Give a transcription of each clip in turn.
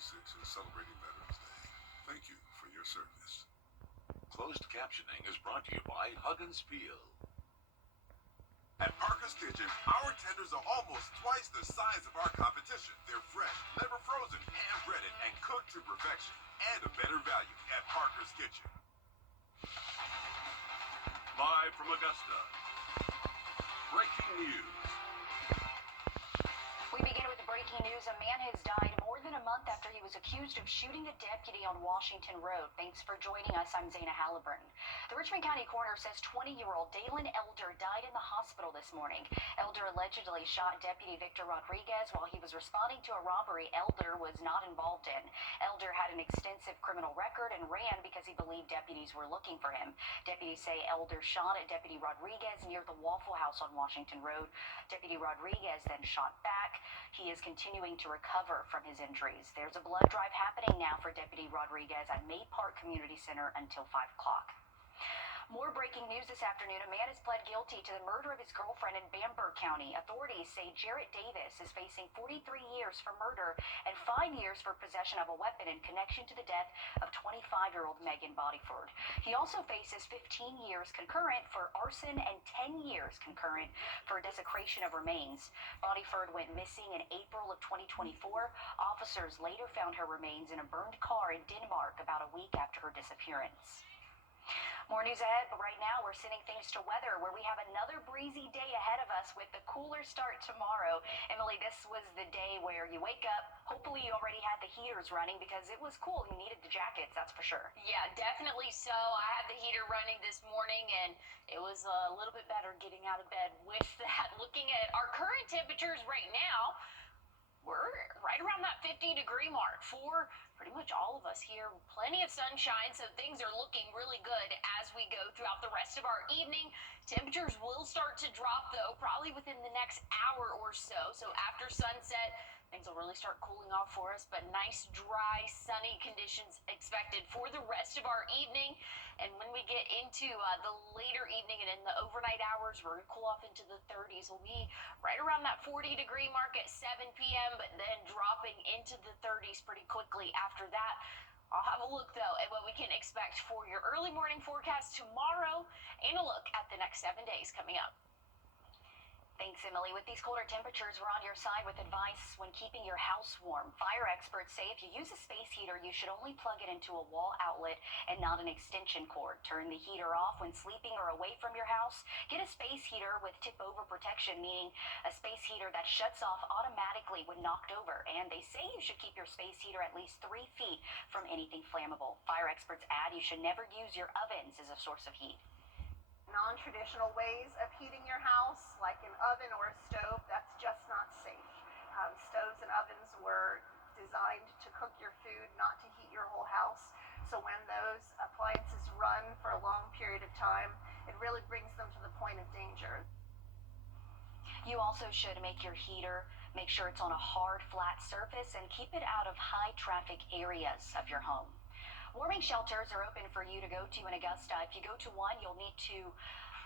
2026 is celebrating Veterans Day. Thank you for your service. Closed captioning is brought to you by Huggins Peel. At Parker's Kitchen, our tenders are almost twice the size of our competition. They're fresh, never frozen, hand-breaded, and cooked to perfection. And a better value at Parker's Kitchen. Live from Augusta. Breaking news. We begin with the breaking news. A man has died more than a month after he was accused of shooting a deputy on Washington Road. Thanks for joining us. I'm Zaina Halliburton. The Richmond County coroner says 20-year-old Dalen Elder died in the hospital this morning. Elder allegedly shot Deputy Victor Rodriguez while he was responding to a robbery Elder was not involved in. Elder had an extensive criminal record and ran because he believed deputies were looking for him. Deputies say Elder shot at Deputy Rodriguez near the Waffle House on Washington Road. Deputy Rodriguez then shot back. He is continuing to recover from his injuries. There's a blood drive happening now for Deputy Rodriguez at May Park Community Center until 5 o'clock. More breaking news this afternoon. A man has pled guilty to the murder of his girlfriend in Bamberg County. Authorities say Jarrett Davis is facing 43 years for murder and 5 years for possession of a weapon in connection to the death of 25-year-old Megan Bodyford. He also faces 15 years concurrent for arson and 10 years concurrent for desecration of remains. Bodyford went missing in April of 2024. Officers later found her remains in a burned car in Denmark about a week after her disappearance. More news ahead, but right now we're sending things to weather, where we have another breezy day ahead of us with the cooler start tomorrow. Emily, this was the day where you wake up, hopefully you already had the heaters running because it was cool. You needed the jackets, that's for sure. Yeah, definitely so. I had the heater running this morning, and it was a little bit better getting out of bed with that. Looking at our current temperatures right now, we're right around that 50-degree mark for pretty much all of us here. Plenty of sunshine, so things are looking really good as we go throughout the rest of our evening. Temperatures will start to drop, though, probably within the next hour or so. So after sunset, things will really start cooling off for us, but nice, dry, sunny conditions expected for the rest of our evening. And when we get into the later evening and in the overnight hours, we're going to cool off into the 30s. We'll be right around that 40-degree mark at 7 p.m., but then dropping into the 30s pretty quickly after that. I'll have a look, though, at what we can expect for your early morning forecast tomorrow and a look at the next 7 days coming up. Thanks, Emily. With these colder temperatures, we're on your side with advice when keeping your house warm. Fire experts say if you use a space heater, you should only plug it into a wall outlet and not an extension cord. Turn the heater off when sleeping or away from your house. Get a space heater with tip-over protection, meaning a space heater that shuts off automatically when knocked over. And they say you should keep your space heater at least 3 feet from anything flammable. Fire experts add you should never use your ovens as a source of heat. Non-traditional ways of heating your house, like an oven or a stove, that's just not safe. Stoves and ovens were designed to cook your food, not to heat your whole house. So when those appliances run for a long period of time, it really brings them to the point of danger. You also should make your heater, make sure it's on a hard, flat surface, and keep it out of high traffic areas of your home. Warming shelters are open for you to go to in Augusta. If you go to one, you'll need to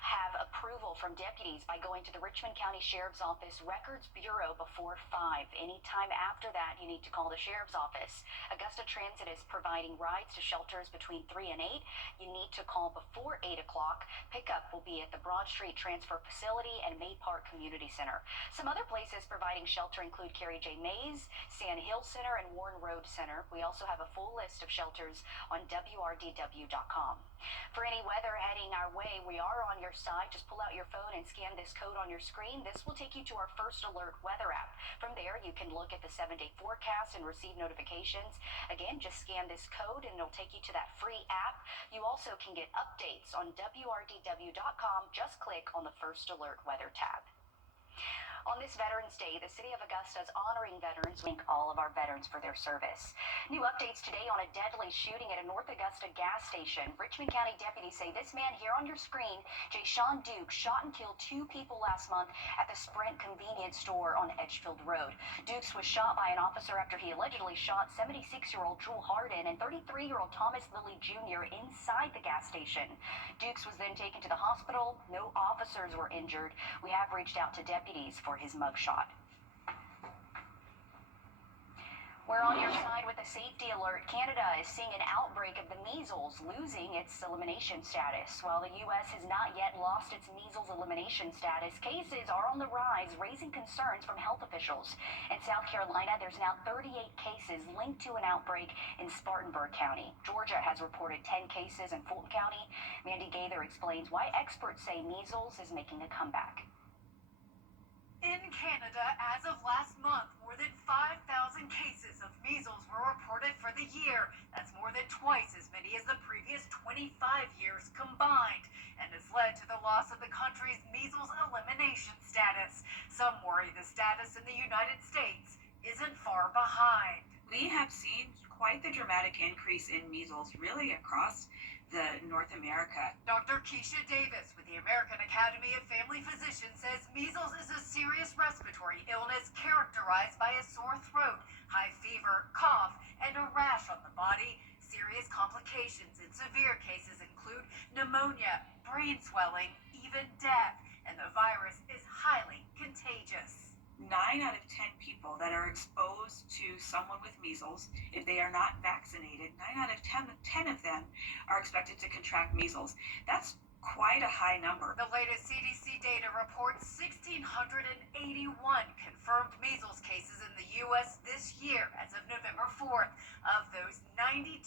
have approval from deputies by going to the Richmond County Sheriff's Office Records Bureau before 5. Anytime after that, you need to call the Sheriff's Office. Augusta Transit is providing rides to shelters between 3 and 8. You need to call before 8 o'clock. Pickup will be at the Broad Street Transfer Facility and May Park Community Center. Some other places providing shelter include Carrie J. Mays, Sand Hill Center, and Warren Road Center. We also have a full list of shelters on Wrdw.com. For any weather heading our way, we are on your side. Just pull out your phone and scan this code on your screen. This will take you to our First Alert weather app. From there, you can look at the 7-day forecast and receive notifications. Again, just scan this code and it'll take you to that free app. You also can get updates on Wrdw.com. Just click on the First Alert weather tab. On this Veterans Day, the City of Augusta is honoring veterans. Thank all of our veterans for their service. New updates today on a deadly shooting at a North Augusta gas station. Richmond County deputies say this man here on your screen, Jay-Sean Duke, shot and killed 2 people last month at the Sprint convenience store on Edgefield Road. Dukes was shot by an officer after he allegedly shot 76-year-old Jewel Harden and 33-year-old Thomas Lilly Jr. inside the gas station. Dukes was then taken to the hospital. No officers were injured. We have reached out to deputies for his mugshot. We're on your side with a safety alert. Canada is seeing an outbreak of the measles, losing its elimination status. While the U.S. has not yet lost its measles elimination status, cases are on the rise, raising concerns from health officials. In South Carolina, there's now 38 cases linked to an outbreak in Spartanburg County. Georgia has reported 10 cases in Fulton County. Mandy Gaither explains why experts say measles is making a comeback. In Canada, as of last month, more than 5,000 cases of measles were reported for the year. That's more than twice as many as the previous 25 years combined, and has led to the loss of the country's measles elimination status. Some worry the status in the United States isn't far behind. We have seen quite the dramatic increase in measles really across the North America. Dr. Keisha Davis with the American Academy of Family Physicians says measles is a serious respiratory illness characterized by a sore throat, high fever, cough, and a rash on the body. Serious complications in severe cases include pneumonia, brain swelling, even death, and the virus is highly contagious. 9 out of 10 people that are exposed to someone with measles, if they are not vaccinated, 9 out of 10 of them are expected to contract measles. That's quite a high number. The latest CDC data reports 1,681 confirmed measles cases in the U.S. this year as of November 4th. Of those, 92%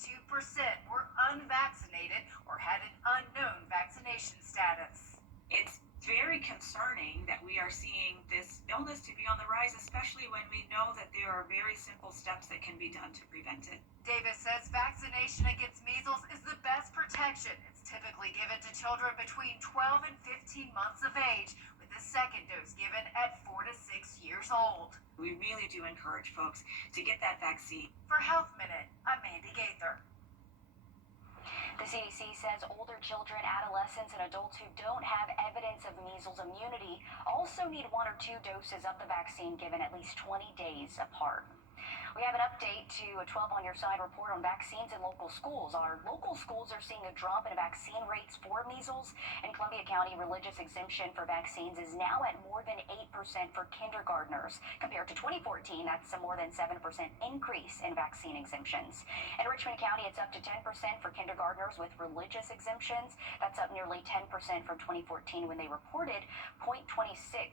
were unvaccinated or had an unknown vaccination status. It's very concerning that we are seeing this illness to be on the rise, especially when we know that there are very simple steps that can be done to prevent it. Davis says vaccination against measles is the best protection. It's typically given to children between 12 and 15 months of age, with the second dose given at 4 to 6 years old. We really do encourage folks to get that vaccine. For Health Minute, I'm Mandy Gaither. The CDC says older children, adolescents, and adults who don't have evidence of measles immunity also need 1 or 2 doses of the vaccine given at least 20 days apart. We have an update to a 12 on your side report on vaccines in local schools. Our local schools are seeing a drop in vaccine rates for measles. In Columbia County, religious exemption for vaccines is now at more than 8% for kindergartners. Compared to 2014, that's a more than 7% increase in vaccine exemptions. In Richmond County, it's up to 10% for kindergartners with religious exemptions. That's up nearly 10% from 2014 when they reported 0.26%.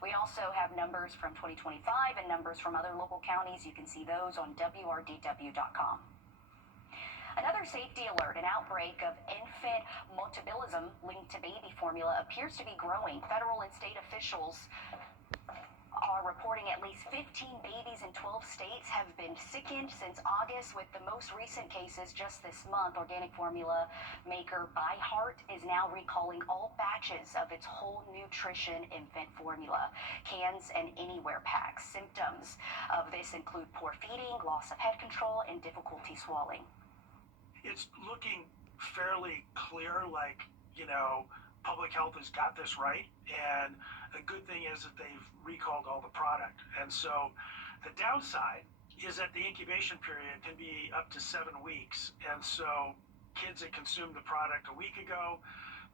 We also have numbers from 2025 and numbers from other local counties. You can see those on wrdw.com. Another safety alert, an outbreak of infant multibilism linked to baby formula appears to be growing. Federal and state officials are reporting at least 15 babies in 12 states have been sickened since August, with the most recent cases just this month. Organic formula maker ByHeart is now recalling all batches of its whole nutrition infant formula, cans and anywhere packs. Symptoms of this include poor feeding, loss of head control, and difficulty swallowing. It's looking fairly clear, like, public health has got this right, and the good thing is that they've recalled all the product. And so the downside is that the incubation period can be up to 7 weeks, and so kids that consumed the product a week ago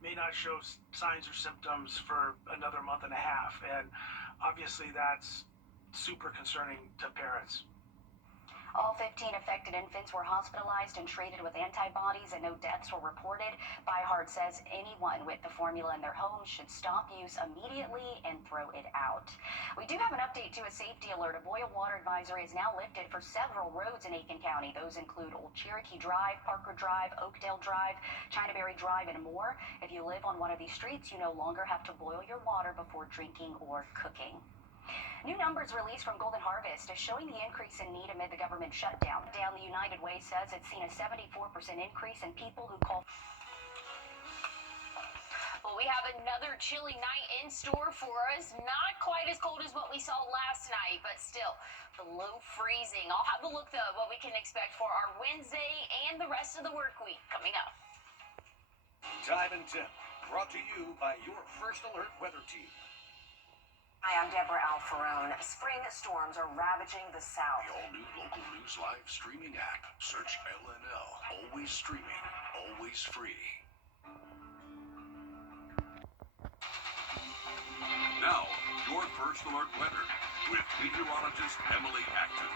may not show signs or symptoms for another month and a half, and obviously that's super concerning to parents. All 15 affected infants were hospitalized and treated with antibodies, and no deaths were reported. ByHeart says anyone with the formula in their home should stop use immediately and throw it out. We do have an update to a safety alert. A boil water advisory is now lifted for several roads in Aiken County. Those include Old Cherokee Drive, Parker Drive, Oakdale Drive, Chinaberry Drive, and more. If you live on one of these streets, you no longer have to boil your water before drinking or cooking. New numbers released from Golden Harvest is showing the increase in need amid the government shutdown. The United Way says it's seen a 74% increase in people who call. Well, we have another chilly night in store for us. Not quite as cold as what we saw last night, but still below freezing. I'll have a look, though, at what we can expect for our Wednesday and the rest of the work week coming up. Time and Temp, brought to you by your First Alert weather team. Hi, I'm Deborah Alfarone. Spring storms are ravaging the South. The all-new local news live streaming app. Search LNL. Always streaming, always free. Now, your First Alert weather. with meteorologist Emily Acton.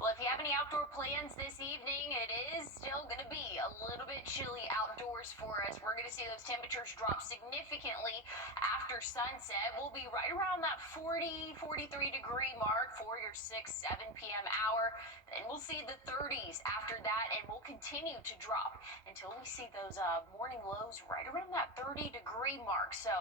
Well, if you have any outdoor plans this evening, it is still going to be a little bit chilly outdoors for us. We're going to see those temperatures drop significantly after sunset. We'll be right around that 40, 43 degree mark for your 6, 7 p.m. hour. Then we'll see the 30s after that, and we'll continue to drop until we see those morning lows right around that 30 degree mark. So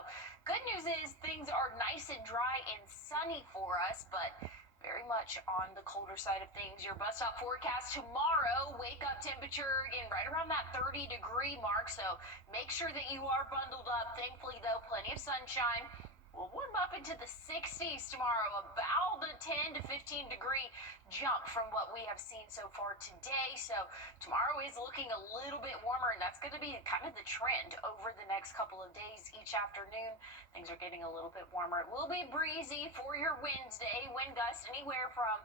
good news is things are nice and dry and sunny for us, but very much on the colder side of things. Your bus stop forecast tomorrow, wake up temperature again right around that 30 degree mark. So make sure that you are bundled up. Thankfully, though, plenty of sunshine. We'll warm up into the 60s tomorrow, about a 10 to 15 degree jump from what we have seen so far today. So tomorrow is looking a little bit warmer, and that's going to be kind of the trend over the next couple of days. Each afternoon, things are getting a little bit warmer. It will be breezy for your Wednesday. Wind gusts anywhere from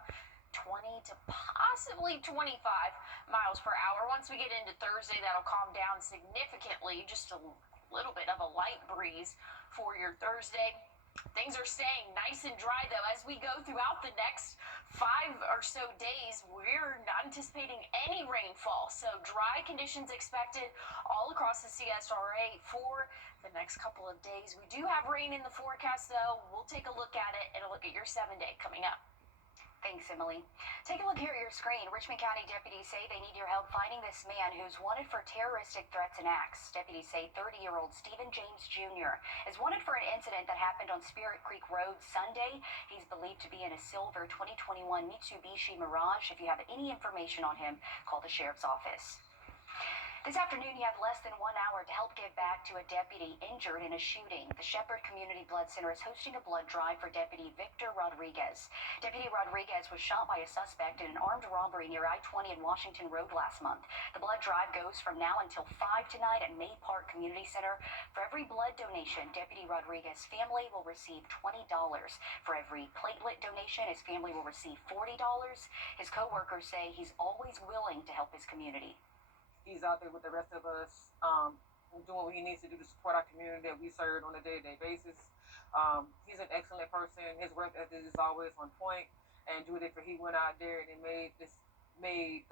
20 to possibly 25 miles per hour. Once we get into Thursday, that'll calm down significantly, just a little bit of a light breeze for your Thursday. Things are staying nice and dry, though, as we go throughout the next 5 or so days. We're not anticipating any rainfall, so dry conditions expected all across the CSRA for the next couple of days. We do have rain in the forecast, though. We'll take a look at it and a look at your 7-day coming up. Thanks, Emily. Take a look here at your screen. Richmond County deputies say they need your help finding this man who's wanted for terroristic threats and acts. Deputies say 30-year-old Stephen James Jr. is wanted for an incident that happened on Spirit Creek Road Sunday. He's believed to be in a silver 2021 Mitsubishi Mirage. If you have any information on him, call the sheriff's office. This afternoon, you have less than 1 hour to help give back to a deputy injured in a shooting. The Shepherd Community Blood Center is hosting a blood drive for Deputy Victor Rodriguez. Deputy Rodriguez was shot by a suspect in an armed robbery near I-20 and Washington Road last month. The blood drive goes from now until 5 tonight at May Park Community Center. For every blood donation, Deputy Rodriguez's family will receive $20. For every platelet donation, his family will receive $40. His co-workers say he's always willing to help his community. He's out there with the rest of us, doing what he needs to do to support our community that we serve on a day-to-day basis. He's an excellent person. His work ethic is always on point. And due to it, he went out there and he made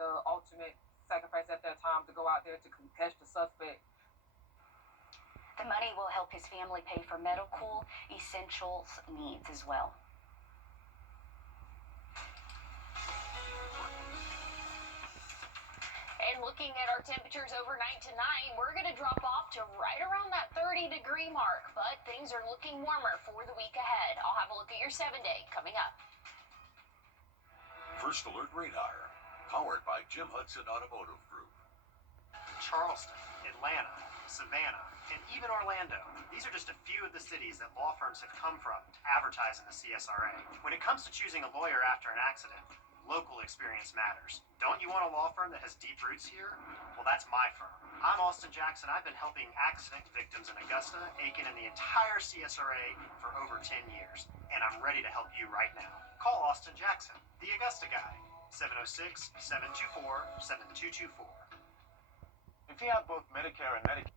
the ultimate sacrifice at that time to go out there to catch the suspect. The money will help his family pay for medical essentials needs as well. And looking at our temperatures overnight tonight, we're going to drop off to right around that 30 degree mark, but things are looking warmer for the week ahead. I'll have a look at your 7-day coming up. First Alert Radar, powered by Jim Hudson Automotive Group. Charleston, Atlanta, Savannah, and even Orlando. These are just a few of the cities that law firms have come from to advertise in the CSRA. When it comes to choosing a lawyer after an accident, local experience matters. Don't you want a law firm that has deep roots here? Well, that's my firm. I'm Austin Jackson. I've been helping accident victims in Augusta, Aiken, and the entire CSRA for over 10 years. And I'm ready to help you right now. Call Austin Jackson, the Augusta guy, 706-724-7224. If you have both Medicare and Medicaid.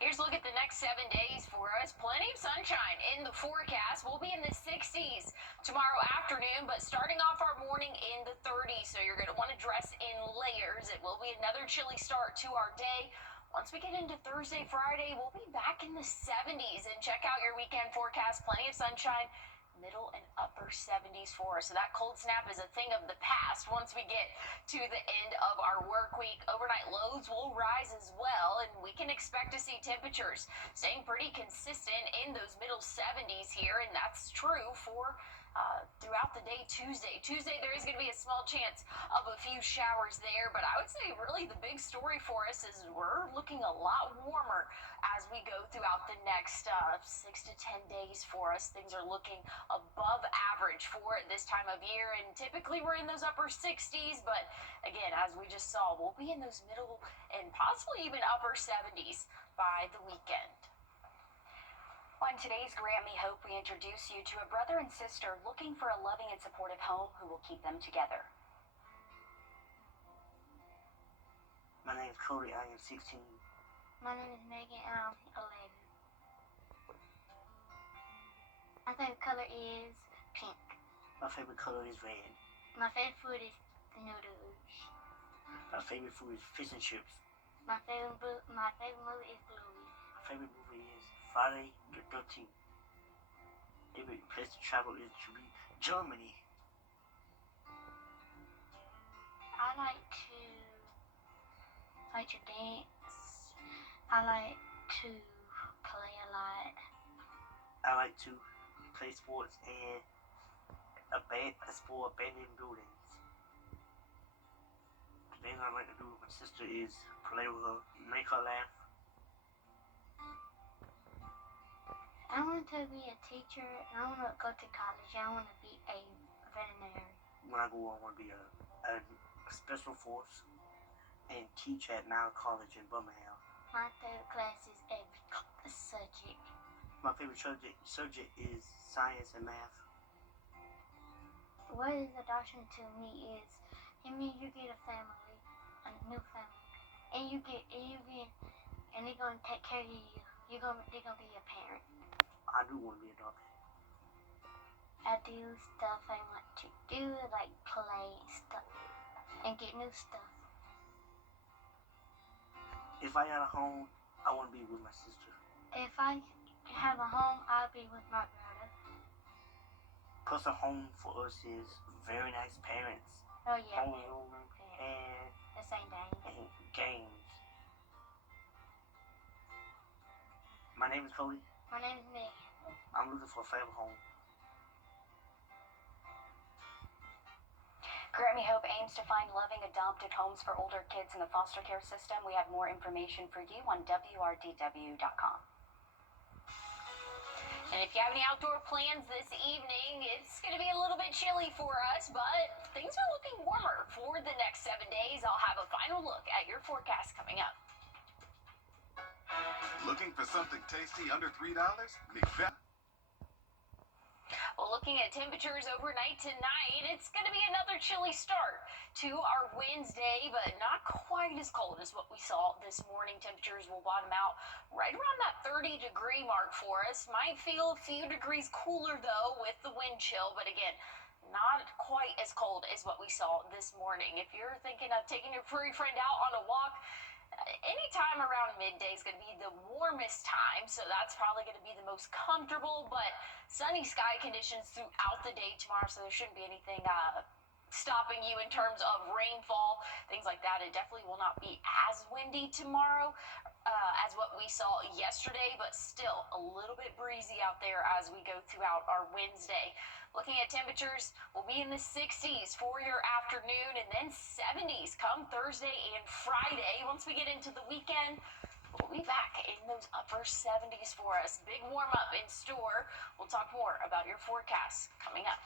Here's a look at the next 7 days for us. Plenty of sunshine in the forecast. We'll be in the 60s tomorrow afternoon, but starting off our morning in the 30s. So you're going to want to dress in layers. It will be another chilly start to our day. Once we get into Thursday, Friday, we'll be back in the 70s. And check out your weekend forecast. Plenty of sunshine. Middle and upper 70s for us. So that cold snap is a thing of the past once we get to the end of our work week. Overnight lows will rise as well, and we can expect to see temperatures staying pretty consistent in those middle 70s here, and that's true for throughout the day Tuesday. There is going to be a small chance of a few showers there, but I would say really the big story for us is we're looking a lot warmer as we go throughout the next 6 to 10 days for us. Things are looking above average for this time of year, and typically we're in those upper 60s, but again, as we just saw, we'll be in those middle and possibly even upper 70s by the weekend. On today's Grammy Hope, we introduce you to a brother and sister looking for a loving and supportive home who will keep them together. My name is Cody. I am 16. My name is Megan, and I'm 11. My favorite color is pink. My favorite color is red. My favorite food is noodles. My favorite food is fish and chips. My favorite movie is Bluey. My favorite movie is Friday the 13th. Favorite place to travel is to be Germany. I like to dance. I like to play a lot. I like to play sports and explore abandoned buildings. The thing I like to do with my sister is play with her, make her laugh. I want to be a teacher, and I want to go to college. I want to be a veterinarian. When I go, I want to be a special force and teach at Mount College in Birmingham. My favorite class is every subject. My favorite subject is science and math. What is adoption to me is it means you get a family, a new family, and they're gonna take care of you. They're gonna be your parent. I do want to be adopted. I do stuff I want to do, like play stuff and get new stuff. If I had a home, I want to be with my sister. If I have a home, I'll be with my brother. Plus, a home for us is very nice parents. Oh yeah. Homeroom and the same thing. And games. My name is Cody. My name is Megan. I'm looking for a forever home. Grammy Hope aims to find loving adopted homes for older kids in the foster care system. We have more information for you on Wrdw.com. And if you have any outdoor plans this evening, it's going to be a little bit chilly for us, but things are looking warmer for the next 7 days. I'll have a final look at your forecast coming up. Looking for something tasty under $3? McVet. Well, looking at temperatures overnight tonight, it's going to be another chilly start to our Wednesday, but not quite as cold as what we saw this morning. Temperatures will bottom out right around that 30-degree mark for us. Might feel a few degrees cooler, though, with the wind chill, but again, not quite as cold as what we saw this morning. If you're thinking of taking your furry friend out on a walk, anytime around midday is going to be the warmest time, so that's probably going to be the most comfortable, but sunny sky conditions throughout the day tomorrow, so there shouldn't be anything stopping you in terms of rainfall, things like that. It definitely will not be as windy tomorrow as what we saw yesterday, but still a little bit breezy out there as we go throughout our Wednesday. Looking at temperatures, we'll be in the 60s for your afternoon and then 70s come Thursday and Friday. Once we get into the weekend, we'll be back in those upper 70s for us. Big warm up in store. We'll talk more about your forecast coming up.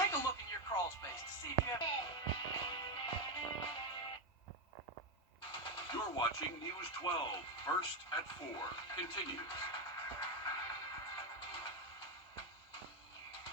Take a look in your crawl space to see if you have... You're watching News 12, First at 4, continues.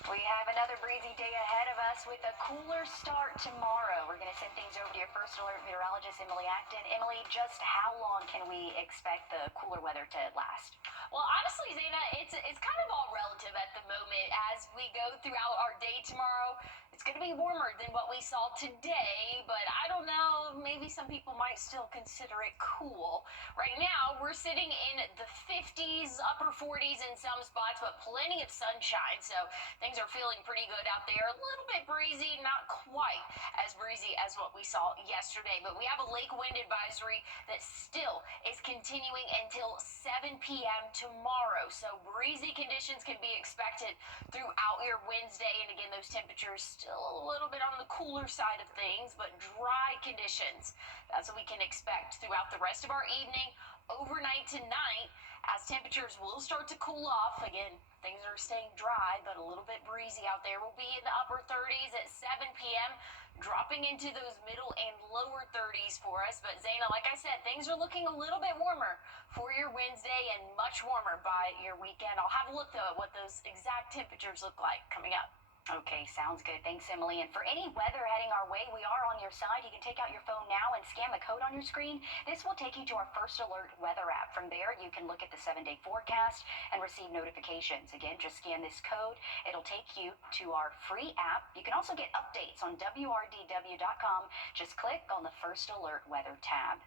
We have another breezy day ahead of us with a cooler start tomorrow. We're going to send things over to your first alert meteorologist, Emily Acton. Emily, just how long can we expect the cooler weather to last? Well, honestly, Zana, it's kind of all relative at the moment as we go throughout our day tomorrow. It's going to be warmer than what we saw today, but I don't know, maybe some people might still consider it cool. Right now, we're sitting in the 50s, upper 40s in some spots, but plenty of sunshine, so things are feeling pretty good out there. A little bit breezy, not quite as breezy as what we saw yesterday, but we have a lake wind advisory that still is continuing until 7 p.m. tomorrow, so breezy conditions can be expected throughout your Wednesday, and again, those temperatures still a little bit on the cooler side of things, but dry conditions. That's what we can expect throughout the rest of our evening, overnight tonight, as temperatures will start to cool off. Again, things are staying dry, but a little bit breezy out there. We'll be in the upper 30s at 7 p.m., dropping into those middle and lower 30s for us. But Zana, like I said, things are looking a little bit warmer for your Wednesday and much warmer by your weekend. I'll have a look, though, at what those exact temperatures look like coming up. Okay, sounds good. Thanks, Emily. And for any weather heading our way, we are on your side. You can take out your phone now and scan the code on your screen. This will take you to our First Alert weather app. From there, you can look at the 7-day forecast and receive notifications. Again, just scan this code. It'll take you to our free app. You can also get updates on wrdw.com. Just click on the First Alert weather tab.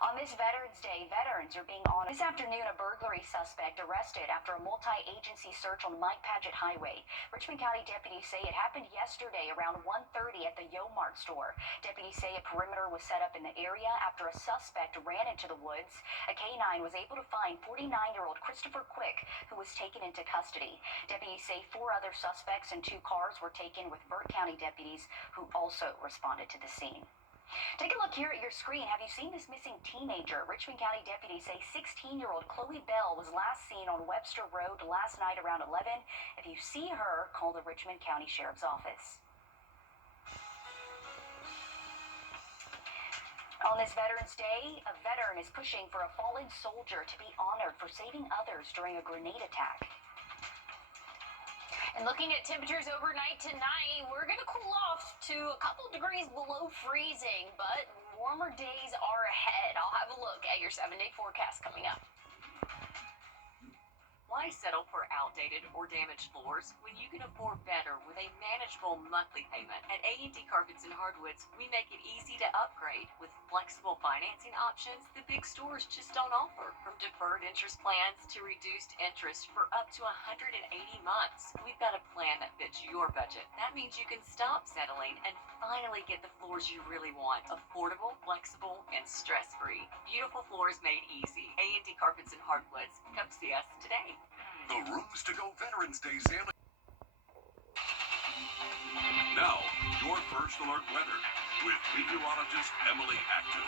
On this Veterans Day, veterans are being honored. This afternoon, a burglary suspect arrested after a multi-agency search on Mike Paget Highway. Richmond County deputies say it happened yesterday around 1:30 at the Yo-Mart store. Deputies say a perimeter was set up in the area after a suspect ran into the woods. A K-9 was able to find 49-year-old Christopher Quick, who was taken into custody. Deputies say 4 other suspects and 2 cars were taken with Burke County deputies who also responded to the scene. Take a look here at your screen. Have you seen this missing teenager? Richmond County deputies say 16-year-old Chloe Bell was last seen on Webster Road last night around 11. If you see her, call the Richmond County Sheriff's Office. On this Veterans Day, a veteran is pushing for a fallen soldier to be honored for saving others during a grenade attack. And looking at temperatures overnight tonight, we're going to cool off to a couple degrees below freezing, but warmer days are ahead. I'll have a look at your 7-day forecast coming up. Why settle for outdated or damaged floors when you can afford better with a manageable monthly payment? At A&D Carpets and Hardwoods, we make it easy to upgrade with flexible financing options the big stores just don't offer. From deferred interest plans to reduced interest for up to 180 months, we've got a plan that fits your budget. That means you can stop settling and finally get the floors you really want. Affordable, flexible, and stress-free. Beautiful floors made easy. A&D Carpets and Hardwoods. Come see us today. The Rooms to Go Veterans Day sailing. Now, your First Alert weather with meteorologist Emily Acton.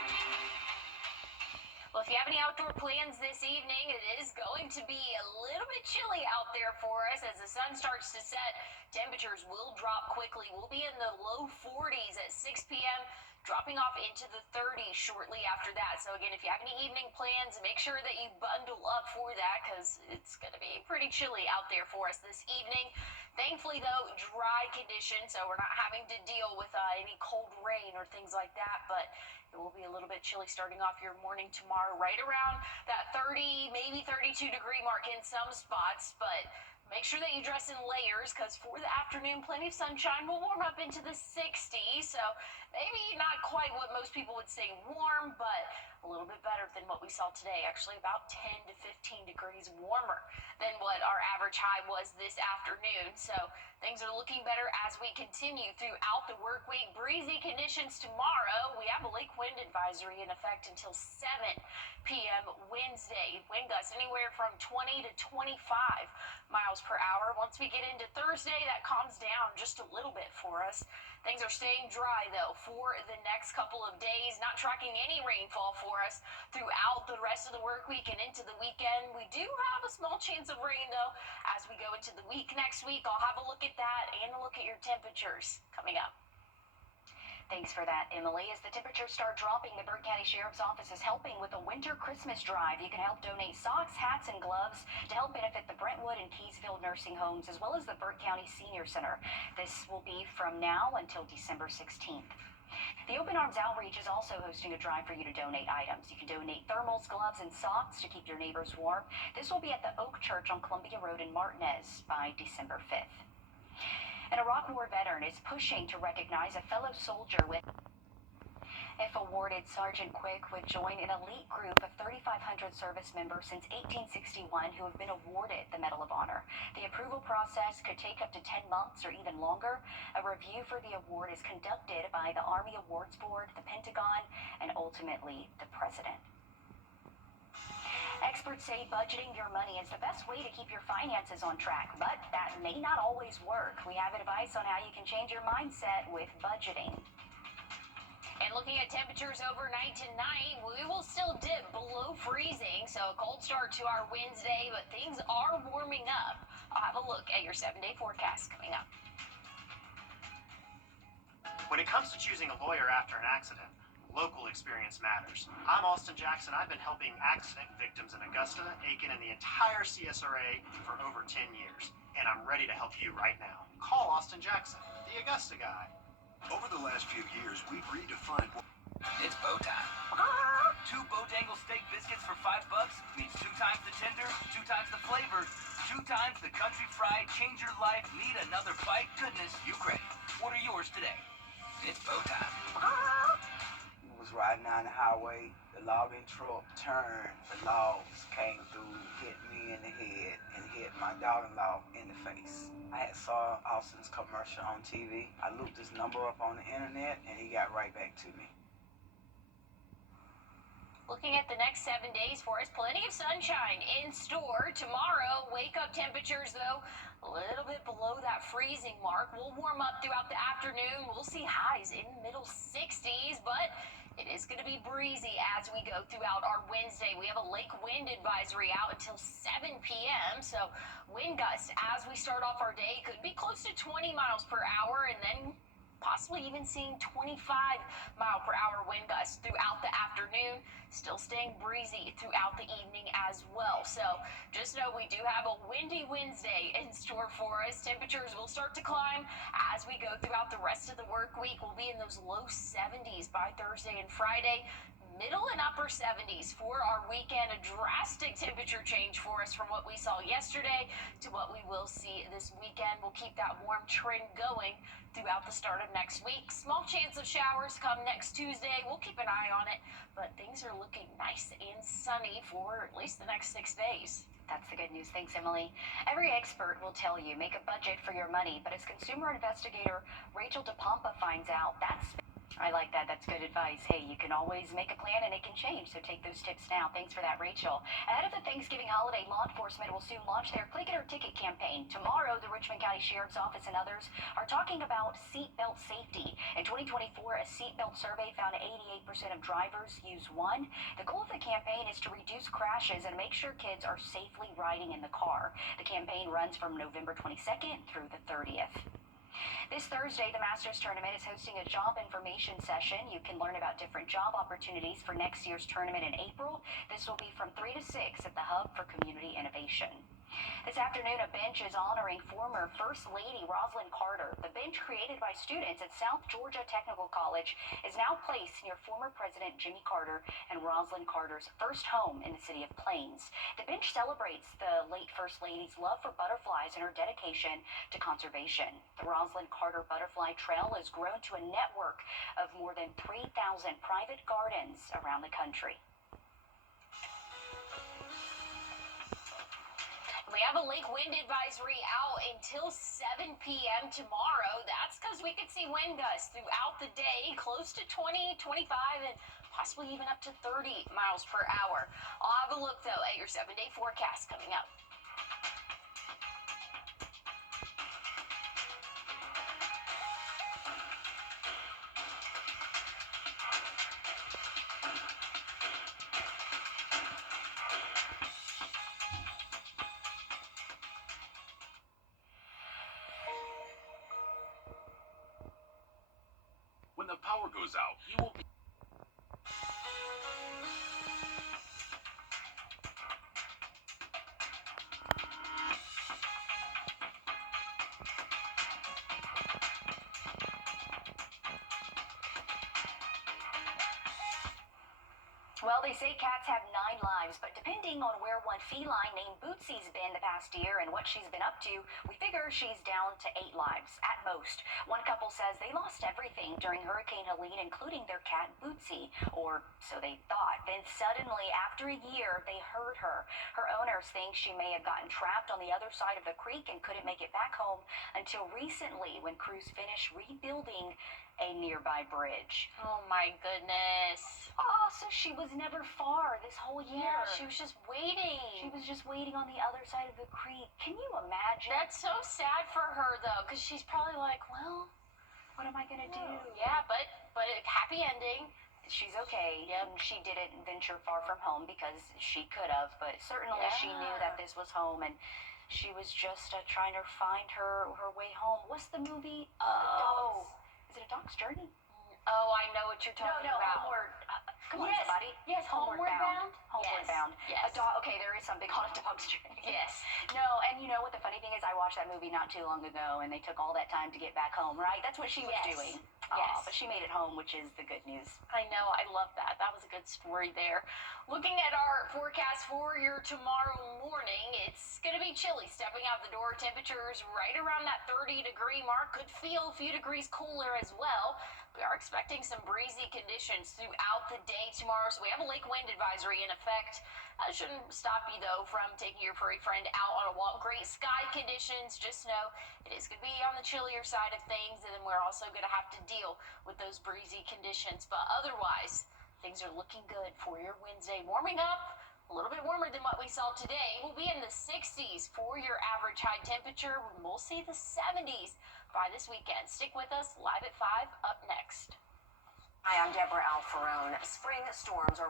Well, if you have any outdoor plans this evening, it is going to be a little bit chilly out there for us as the sun starts to set. Temperatures will drop quickly. We'll be in the low 40s at 6 p.m., dropping off into the 30s shortly after that. So again, if you have any evening plans, make sure that you bundle up for that because it's going to be pretty chilly out there for us this evening. Thankfully, though, dry conditions, so we're not having to deal with any cold rain or things like that, but it will be a little bit chilly starting off your morning tomorrow, right around that 30, maybe 32 degree mark in some spots, but make sure that you dress in layers because for the afternoon, plenty of sunshine will warm up into the 60s. So maybe not quite what most people would say warm, but a little bit better than what we saw today. Actually, about 10 to 15 degrees warmer than what our average high was this afternoon. So things are looking better as we continue throughout the work week. Breezy conditions tomorrow. We have a lake wind advisory in effect until 7 p.m. Wednesday. Wind gusts anywhere from 20 to 25 miles per hour. Once we get into Thursday, that calms down just a little bit for us. Things are staying dry, though, for the next couple of days. Not tracking any rainfall for us throughout the rest of the work week and into the weekend. We do have a small chance of rain, though, as we go into the week next week. I'll have a look at that and a look at your temperatures coming up. Thanks for that, Emily. As the temperatures start dropping, the Burke County Sheriff's Office is helping with a winter Christmas drive. You can help donate socks, hats, and gloves to help benefit the Brentwood and Keysville nursing homes, as well as the Burke County Senior Center. This will be from now until December 16th. The Open Arms Outreach is also hosting a drive for you to donate items. You can donate thermals, gloves, and socks to keep your neighbors warm. This will be at the Oak Church on Columbia Road in Martinez by December 5th. An Iraq War veteran is pushing to recognize a fellow soldier with. If awarded, Sergeant Quick would join an elite group of 3,500 service members since 1861 who have been awarded the Medal of Honor. The approval process could take up to 10 months or even longer. A review for the award is conducted by the Army Awards Board, the Pentagon, and ultimately the President. Experts say budgeting your money is the best way to keep your finances on track, but that may not always work. We have advice on how you can change your mindset with budgeting. And looking at temperatures overnight tonight, we will still dip below freezing, so a cold start to our Wednesday, but things are warming up. I'll have a look at your 7-day forecast coming up. When it comes to choosing a lawyer after an accident, local experience matters. I'm Austin Jackson. I've been helping accident victims in Augusta, Aiken, and the entire CSRA for over 10 years. and I'm ready to help you right now. Call Austin Jackson, the Augusta guy. Over the last few years, we've redefined what... It's bow time. 2 Bodangle steak biscuits for $5 means 2 times the tender, 2 times the flavor, 2 times the country fried, change your life, need another bite, goodness you crave. Order yours today. It's bow time. Was riding down the highway, the logging truck turned, the logs came through, hit me in the head, and hit my daughter-in-law in the face. I had saw Austin's commercial on TV. I looked his number up on the internet, and he got right back to me. Looking at the next 7 days for us, plenty of sunshine in store. Tomorrow, wake-up temperatures, though, a little bit below that freezing mark. We'll warm up throughout the afternoon. We'll see highs in middle 60s, but it is going to be breezy as we go throughout our Wednesday. We have a lake wind advisory out until 7 p.m., so wind gusts as we start off our day could be close to 20 miles per hour, and then possibly even seeing 25-mile-per-hour wind gusts throughout the afternoon. Still staying breezy throughout the evening as well. So just know we do have a windy Wednesday in store for us. Temperatures will start to climb as we go throughout the rest of the work week. We'll be in those low 70s by Thursday and Friday. Middle and upper 70s for our weekend. A drastic temperature change for us from what we saw yesterday to what we will see this weekend. We'll keep that warm trend going throughout the start of next week. Small chance of showers come next Tuesday. We'll keep an eye on it, but things are looking nice and sunny for at least the next 6 days. That's the good news. Thanks, Emily. Every expert will tell you, make a budget for your money, but as consumer investigator Rachel DePompa finds out, I like that. That's good advice. Hey, you can always make a plan and it can change, so take those tips now. Thanks for that, Rachel. Ahead of the Thanksgiving holiday, law enforcement will soon launch their Click It or Ticket campaign. Tomorrow, the Richmond County Sheriff's Office and others are talking about seatbelt safety. In 2024, a seatbelt survey found 88% of drivers use one. The goal of the campaign is to reduce crashes and make sure kids are safely riding in the car. The campaign runs from November 22nd through the 30th. This Thursday, the Masters Tournament is hosting a job information session. You can learn about different job opportunities for next year's tournament in April. This will be from 3 to 6 at the Hub for Community Innovation. This afternoon, a bench is honoring former First Lady Rosalind Carter. The bench, created by students at South Georgia Technical College, is now placed near former President Jimmy Carter and Rosalind Carter's first home in the city of Plains. The bench celebrates the late First Lady's love for butterflies and her dedication to conservation. The Rosalind Carter Butterfly Trail has grown to a network of more than 3,000 private gardens around the country. We have a lake wind advisory out until 7 p.m. tomorrow. That's because we could see wind gusts throughout the day, close to 20, 25, and possibly even up to 30 miles per hour. I'll have a look, though, at your 7-day forecast coming up. When the power goes out, you will be... Well, they say cats have 9 lives, but depending on where one feline named Bootsy's been the past year and what she's been up to, we figure she's down to 8 lives at most. One couple says they lost everything during Hurricane Helene, including their cat Bootsy, or so they thought. Then suddenly, after a year, they heard her. Her owners think she may have gotten trapped on the other side of the creek and couldn't make it back home until recently when crews finished rebuilding a nearby bridge. Oh my goodness. Oh, so she was never far this whole year. Yeah, she was just waiting. She was just waiting on the other side of the creek. Can you imagine? That's so sad for her, though, because she's probably like, well, what am I going to do? Yeah, but happy ending. She's okay. Yep. She didn't venture far from home because she could have, but certainly she knew that this was home, and she was just trying to find her way home. What's the movie? Oh. Is it A Dog's Journey? Oh, I know what you're talking about. Or Come on, Yes. somebody. Yes, Homeward Bound. Homeward Yes. Bound. Yes. A dog. Okay, there is something called a dog's journey. Yes. No, and you know what the funny thing is? I watched that movie not too long ago, and they took all that time to get back home, right? That's what she was Yes. doing. Yes. But she made it home, which is the good news. I know, I love that. That was a good story there. Looking at our forecast for your tomorrow morning, it's going to be chilly. Stepping out the door, temperatures right around that 30-degree mark. Could feel a few degrees cooler as well. We are expecting some breezy conditions throughout the day tomorrow, so we have a lake wind advisory in effect. That shouldn't stop you, though, from taking your furry friend out on a walk. Great sky conditions. Just know it is going to be on the chillier side of things, and then we're also going to have to deal with those breezy conditions. But otherwise, things are looking good for your Wednesday. Warming up a little bit warmer than what we saw today. We'll be in the 60s for your average high temperature. We'll see the 70s by this weekend. Stick with us. Live at 5 up next. Hi, I'm Deborah Alfarone. Spring storms are